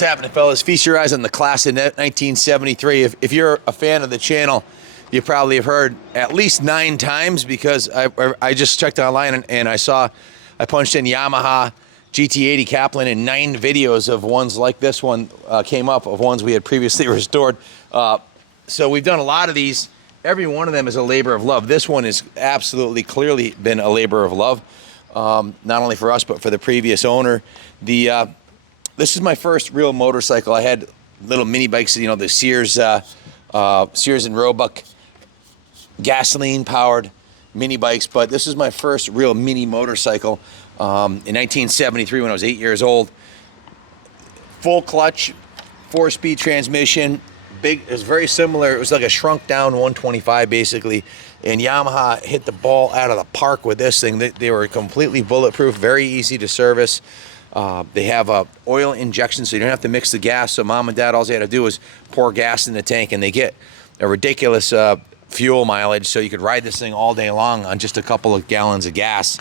What's happening, fellas? Feast your eyes on the class of 1973. If you're a fan of the channel, you probably have heard at least 9 times, because I just checked online and I punched in Yamaha GT80 Kaplan, and 9 videos of ones like this one came up, of ones we had previously restored. So we've done a lot of these. Every one of them is a labor of love. This one is absolutely clearly been a labor of love, not only for us but for the previous owner. This is my first real motorcycle. I had little mini bikes, you know, the Sears and Roebuck gasoline powered mini bikes, but this is my first real mini motorcycle in 1973 when I was 8 years old. Full clutch, 4-speed transmission. Big, it was very similar. It was like a shrunk down 125 basically, and Yamaha hit the ball out of the park with this thing. They were completely bulletproof, very easy to service. They have a oil injection, so you don't have to mix the gas. So mom and dad, all they had to do was pour gas in the tank, and they get a ridiculous fuel mileage. So you could ride this thing all day long on just a couple of gallons of gas.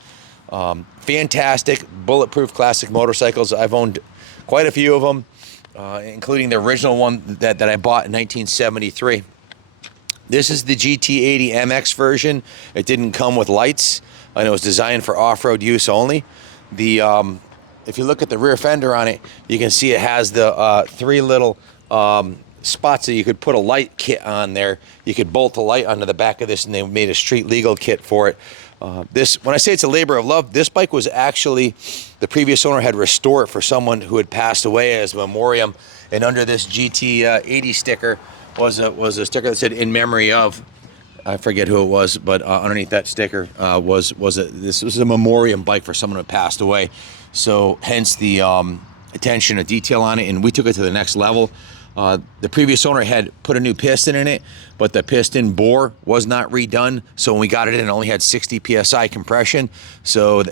Fantastic, bulletproof classic motorcycles. I've owned quite a few of them, including the original one that I bought in 1973. This is the GT80 MX version. It didn't come with lights, and it was designed for off-road use only. If you look at the rear fender on it, you can see it has the 3 little spots that you could put a light kit on there. You could bolt a light onto the back of this, and they made a street legal kit for it. When I say it's a labor of love, this bike was actually, the previous owner had restored it for someone who had passed away as a memoriam, and under this GT80 sticker was a sticker that said "in memory of." I forget who it was, but underneath that sticker this was a memoriam bike for someone who passed away. So hence the attention to detail on it, and we took it to the next level. The previous owner had put a new piston in it, but the piston bore was not redone. So when we got it in, it only had 60 PSI compression,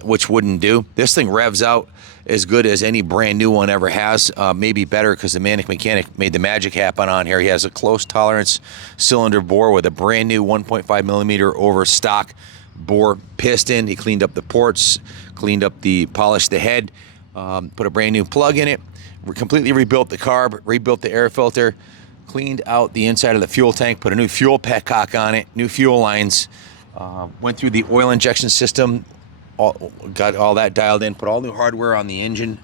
which wouldn't do. This thing revs out as good as any brand new one ever has, maybe better, because the Manic Mechanic made the magic happen on here. He has a close tolerance cylinder bore with a brand new 1.5 millimeter over stock bore piston. He cleaned up the ports, polished the head, put a brand new plug in it. We completely rebuilt the carb, rebuilt the air filter, cleaned out the inside of the fuel tank, put a new fuel petcock on it, new fuel lines, went through the oil injection system, got all that dialed in, put all new hardware on the engine,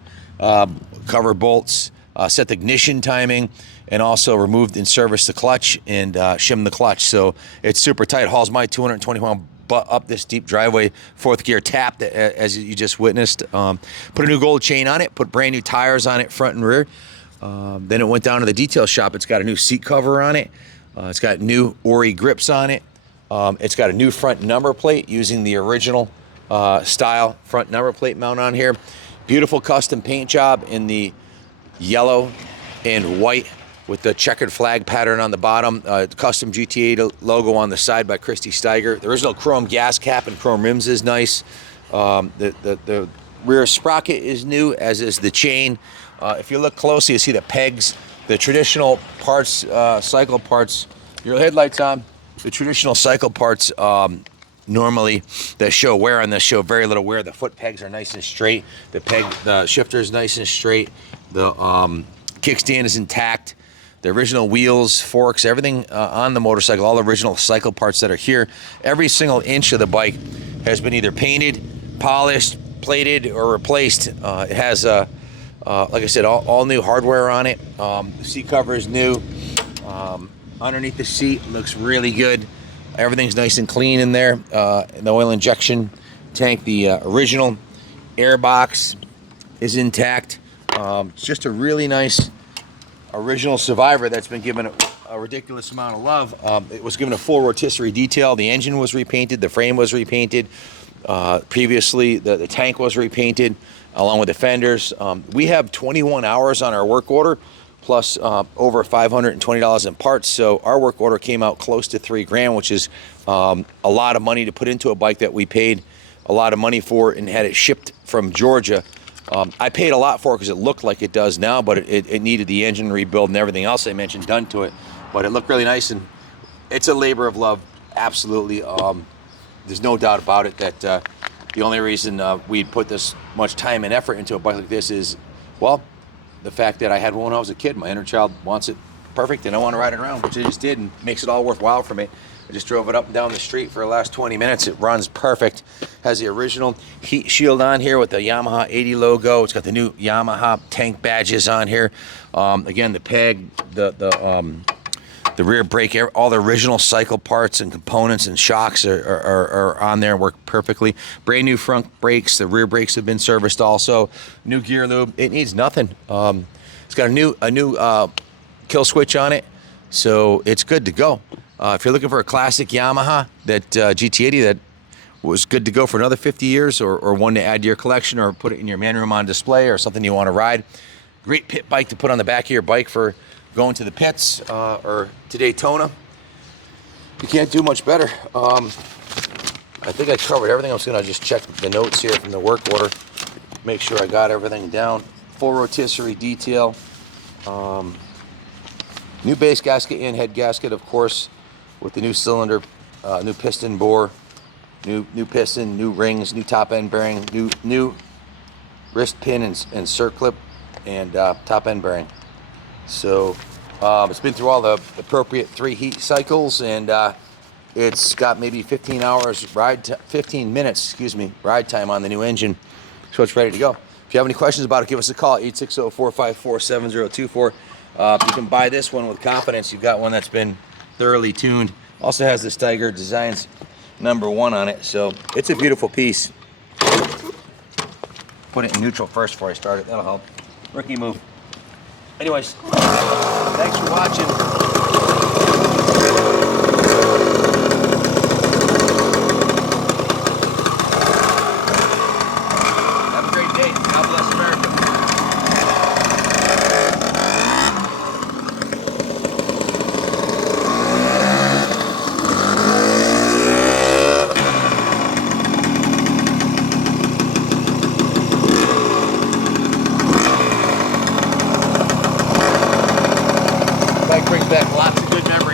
cover bolts, set the ignition timing, and also removed and serviced the clutch and shimmed the clutch. So it's super tight. Hauls my 220-pound butt up this deep driveway, 4th gear tapped, as you just witnessed. Put a new gold chain on it, put brand new tires on it, front and rear. Then it went down to the detail shop. It's got a new seat cover on it. It's got new Ori grips on it. It's got a new front number plate using the original style front number plate mount on here. Beautiful custom paint job in the yellow and white with the checkered flag pattern on the bottom. Custom GT80 logo on the side by Christy Steiger. The original chrome gas cap and chrome rims is nice. The rear sprocket is new, as is the chain. If you look closely, you see the pegs. The traditional parts, cycle parts, your headlights on. The traditional cycle parts normally that show wear on this show very little wear. The foot pegs are nice and straight. The shifter is nice and straight. The kickstand is intact. The original wheels, forks, everything on the motorcycle, all the original cycle parts that are here. Every single inch of the bike has been either painted, polished, plated, or replaced. It has, like I said, all new hardware on it. The seat cover is new. Underneath the seat looks really good. Everything's nice and clean in there. The oil injection tank, the original air box is intact. It's just a really nice original Survivor that's been given a ridiculous amount of love. It was given a full rotisserie detail. The engine was repainted. The frame was repainted. Previously, the tank was repainted along with the fenders. We have 21 hours on our work order, plus over $520 in parts. So our work order came out close to $3 grand, which is a lot of money to put into a bike that we paid a lot of money for and had it shipped from Georgia. I paid a lot for it because it looked like it does now, but it needed the engine rebuild and everything else I mentioned done to it. But it looked really nice, and it's a labor of love, absolutely. There's no doubt about it that the only reason we put this much time and effort into a bike like this is, well, the fact that I had one when I was a kid. My inner child wants it perfect, and I want to ride it around, which I just did, and makes it all worthwhile for me. I just drove it up and down the street for the last 20 minutes. It runs perfect. Has the original heat shield on here with the Yamaha 80 logo. It's got the new Yamaha tank badges on here. Again, the peg, the rear brake, all the original cycle parts and components and shocks are on there and work perfectly. Brand new front brakes. The rear brakes have been serviced also. New gear lube. It needs nothing. It's got a new kill switch on it, so it's good to go. If you're looking for a classic Yamaha, that GT80 that was good to go for another 50 years, or one to add to your collection, or put it in your man room on display, or something you want to ride. Great pit bike to put on the back of your bike for going to the pits or to Daytona. You can't do much better. I think I covered everything. I was going to just check the notes here from the work order, make sure I got everything down. Full rotisserie detail. New base gasket and head gasket, of course, with the new cylinder, new piston bore, new piston, new rings, new top end bearing, new wrist pin and circlip, and top end bearing. So it's been through all the appropriate 3 heat cycles, and it's got maybe 15 minutes ride time on the new engine, so it's ready to go. If you have any questions about it, give us a call, 860-454-7024. You can buy this one with confidence. You've got one that's been thoroughly tuned. Also has the Steiger Designs #1 on it, so it's a beautiful piece. Put it in neutral first before I start it. That'll help. Rookie move. Anyways, thanks for watching. Have a great day. God bless America. Bike brings back lots of good memories.